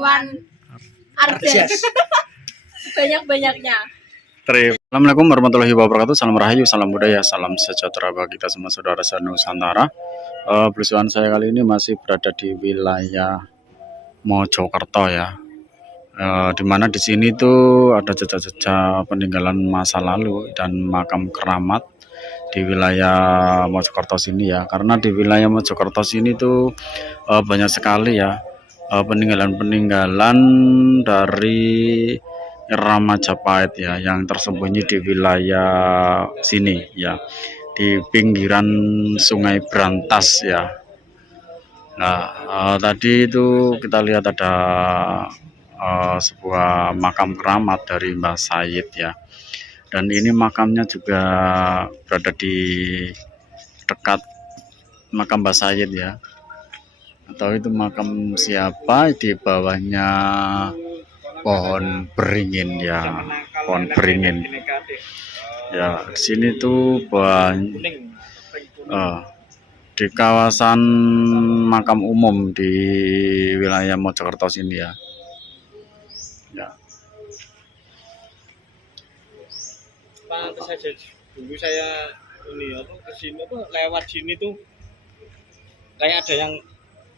cuan Arden. Banyak-banyaknya. Assalamualaikum warahmatullahi wabarakatuh. Salam rahayu, salam budaya, salam sejahtera bagi kita semua saudara Nusantara. Belusuan saya kali ini masih berada di wilayah Mojokerto ya. Dimana di sini tuh ada jejak-jejak peninggalan masa lalu dan makam keramat di wilayah Mojokerto sini ya. Karena di wilayah Mojokerto sini tuh banyak sekali ya peninggalan-peninggalan dari era Majapahit ya, yang tersembunyi di wilayah sini ya, di pinggiran Sungai Brantas ya. Nah, tadi itu kita lihat ada sebuah makam keramat dari Mbah Said ya, dan ini makamnya juga berada di dekat makam Mbah Said ya, atau itu makam siapa, di bawahnya pohon beringin ya, pohon beringin ya. Di sini tuh di kawasan makam umum di wilayah Mojokerto sini ya. Pantas saja dulu saya ini kesini lewat sini tuh kayak ada yang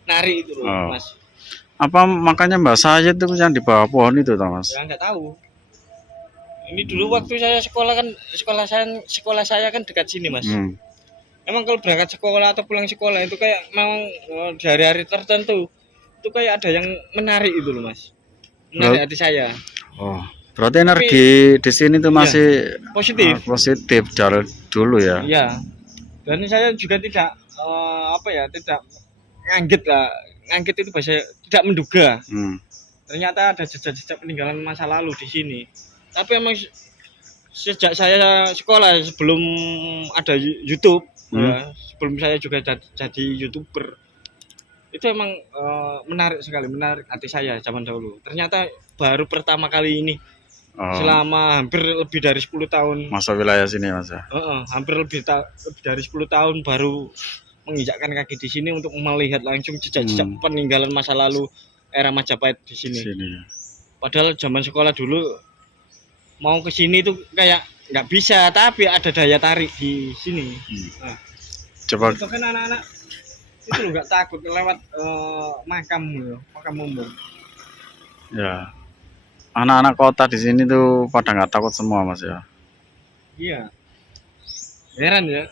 nari itu loh, Mas. Apa makanya Mbak Said itu yang di bawah pohon itu, Mas? Ya nggak tahu. Ini dulu waktu saya sekolah kan, sekolah saya kan dekat sini, Mas. Emang kalau berangkat sekolah atau pulang sekolah itu kayak mau di hari-hari tertentu itu kayak ada yang menarik itu loh, Mas. Menarik hati saya. Oh, berarti energi di sini tuh masih positif. Positif dari dulu ya. Iya. Dan saya juga tidak tidak ngangget lah. Ngangket itu bahasa tidak menduga. Ternyata ada jejak-jejak peninggalan masa lalu di sini. Tapi emang sejak saya sekolah, sebelum ada YouTube, ya, sebelum saya juga jadi YouTuber, itu emang menarik sekali, menarik hati saya zaman dahulu. Ternyata baru pertama kali ini selama hampir lebih dari 10 tahun masa wilayah sini, Mas ya. Hampir lebih dari 10 tahun baru menginjakkan kaki di sini untuk melihat langsung jejak-jejak peninggalan masa lalu era Majapahit di sini. Padahal zaman sekolah dulu mau ke sini itu kayak nggak bisa, tapi ada daya tarik di sini. Nah, coba itu kan anak-anak itu lo nggak takut lewat makam umum. Ya, anak-anak kota di sini tuh pada nggak takut semua, Mas ya. Iya, heran ya.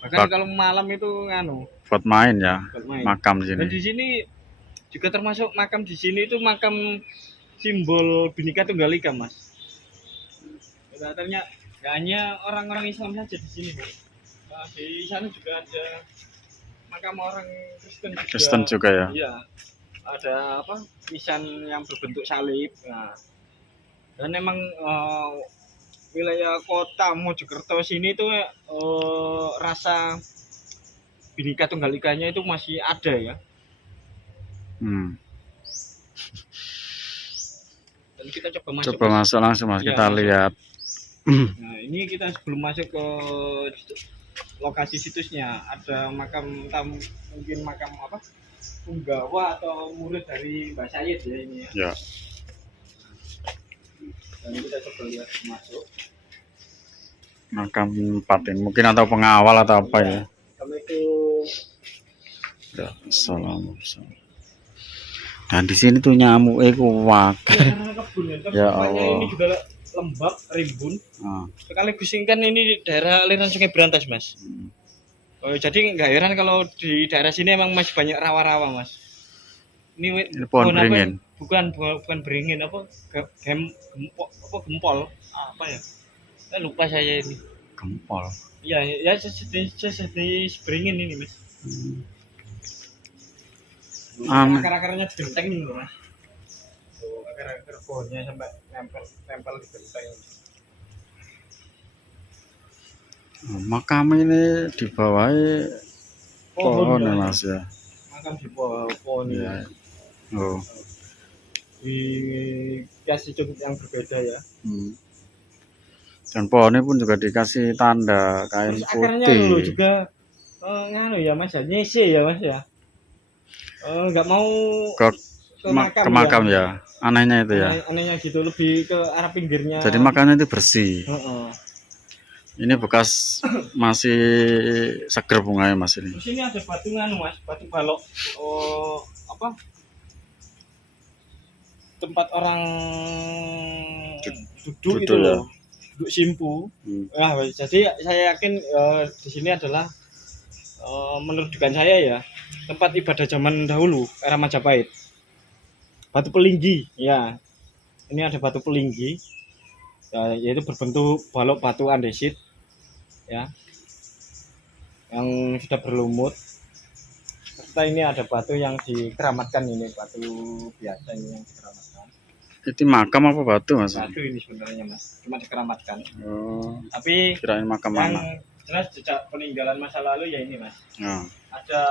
Bahkan kalau malam itu buat main ya, makam di sini. Dan di sini juga termasuk makam di sini itu makam simbol Bhinneka Tunggal Ika, Mas. Ternyata nggak hanya orang-orang Islam saja di sini, Mas. Nah, di sana juga ada makam orang Kristen juga ya. Iya. Ada nisan yang berbentuk salib. Nah, dan emang wilayah kota Mojokerto sini tuh rasa Bhinneka Tunggal Ikanya itu masih ada ya. Dan kita coba masuk langsung, Mas. Kita lihat. Nah, ini kita sebelum masuk ke lokasi situsnya ada mungkin makam punggawa atau murid dari Mbah Said ya ini ya. Ya. Dan kita coba lihat masuk. Makam patin mungkin atau pengawal atau apa ya. Assalamualaikum. Ya, assalamualaikum. Dan di sini tuh nyamuk Ya Allah. Ini juga lembab, rimbun. Sekaligus kan ini daerah aliran Sungai Brantas, Mas. Jadi nggak heran kalau di daerah sini emang masih banyak rawa-rawa, Mas. Ini pohon beringin. Bukan beringin, gempol. Apa ya? Saya lupa saya ini. Gempol. Iya, ya sejenis beringin ini, Mas. Akar-akarnya digenteng loh, Mas. Tuh, akar-akar pohonnya sampai nempel di genteng. Makam ini di bawah pohon ya, Mas ya. Makam di bawah pohon ya. Dikasih contoh yang berbeda ya. Dan pohonnya pun juga dikasih tanda kain putih. Akarnya dulu juga ya, Mas ya, nyese ya, Mas ya. Nggak mau makam ke makam ya. Anehnya itu ya. Anehnya gitu, lebih ke arah pinggirnya. Jadi makamnya itu bersih. Heeh. Ini bekas masih seger bunganya Mas ini. Terus ini ada batu nganu Mas, batu balok. Oh, apa? Tempat orang duduk itu ya. loh. Duduk simpu. Nah, jadi saya yakin di sini adalah menurut dugaan saya ya, tempat ibadah zaman dahulu era Majapahit. Batu pelinggi, ya. Ini ada batu pelinggi. Ya, yaitu berbentuk balok batu andesit. Ya. Yang sudah berlumut. Serta ini ada batu yang dikeramatkan, ini batu biasa ini yang dikeramatkan. Itu makam apa batu Mas? Batu ini sebenarnya Mas, cuma dikeramatkan. Oh. Tapi Kirain makam yang mana? jelas jejak peninggalan masa lalu ya ini Mas. Oh. Ada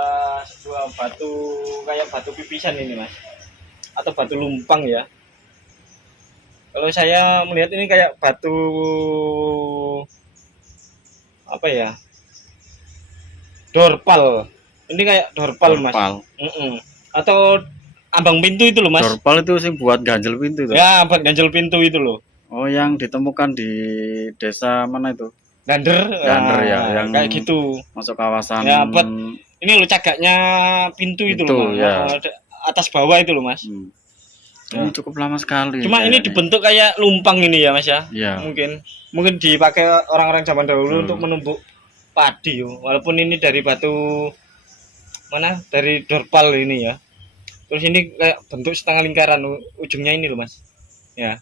sebuah batu kayak batu pipisan ini Mas, atau batu lumpang ya. Kalau saya melihat ini kayak batu apa ya, dorpal. Ini kayak dorpal Mas. Atau ambang pintu itu loh Mas. Dorpal itu sih buat ganjel pintu itu. Ya, buat ganjel pintu itu loh. Oh, yang ditemukan di desa mana itu? Dander ya, yang kayak gitu. Masuk kawasan. Ya, buat ini loh cagaknya pintu itu loh Mas. Ya. Atas bawah itu loh Mas. Ya. Ini cukup lama sekali. Cuma ini dibentuk kayak lumpang ini ya Mas ya. Ya. Mungkin dipakai orang-orang zaman dahulu untuk menumbuk padi. Walaupun ini dari batu mana? Dari dorpal ini ya. Terus ini kayak bentuk setengah lingkaran, ujungnya ini loh Mas. Ya.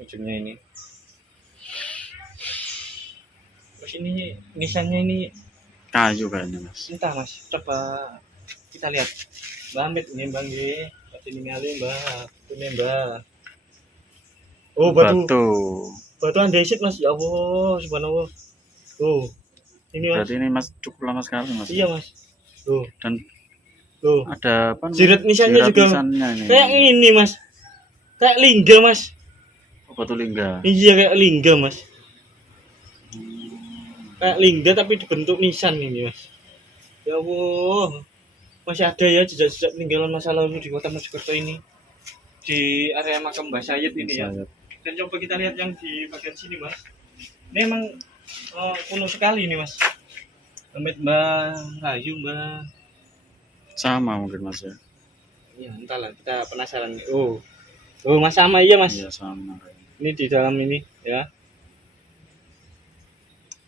Ujungnya ini. Terus ini nisannya ini kayu kayaknya Mas. entah Mas. Coba kita lihat. Mbak Amit ini Mbak nggih. Ini ngali Mbak, ini Mbak. Oh, batu andesit Mas. Ya Allah, subhanallah. Tuh. Ini Mas. Berarti ini Mas cukup lama sekali Mas. Iya Mas. Tuh. Dan ada apa? Jirat nisannya juga. Ini. Kayak ini Mas. Kayak lingga Mas. Oh, batu lingga. Iya kayak lingga Mas. Kayak lingga tapi dibentuk nisan ini Mas. Ya Allah. Masih ada ya jejak-jejak peninggalan masa lalu di Kota Mojokerto ini, di area makam Mbah Sayyid ini ya. Dan coba kita lihat yang di bagian sini Mas. Ini emang kuno sekali ini Mas. Amit Mbah Rayu Mbah. Sama mungkin Mas ya. Iya entahlah, kita penasaran. Oh Mas sama iya Mas. Iya sama. Ini di dalam ini ya.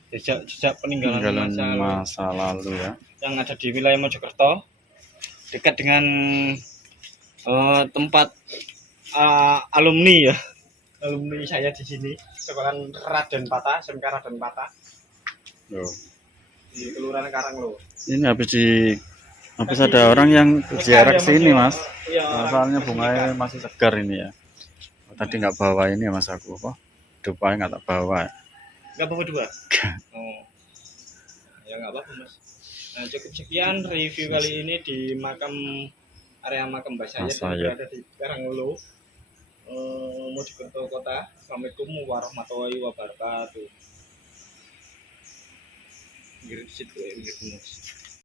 Jejak peninggalan masa lalu ya. Yang ada di wilayah Mojokerto. Dekat dengan tempat alumni ya, alumni saya di sini, sekolahan Raden Patah, SMK Raden Patah, di Kelurahan Karanglo. Ini habis ada orang yang ziarah ke sini Mas. Iya, soalnya bunganya masih segar ini ya. Tadi nggak bawa ini ya Mas aku apa? Dupanya nggak tak bawa. Nggak bawa dua? Oh, ya nggak apa-apa Mas. Nah, cukup sekian review kali ini di area makam Mbah Sayyid yang berada di Karanglo, Mojokerto Kota. Assalamualaikum warahmatullahi wabarakatuh. Ngirit situ ya,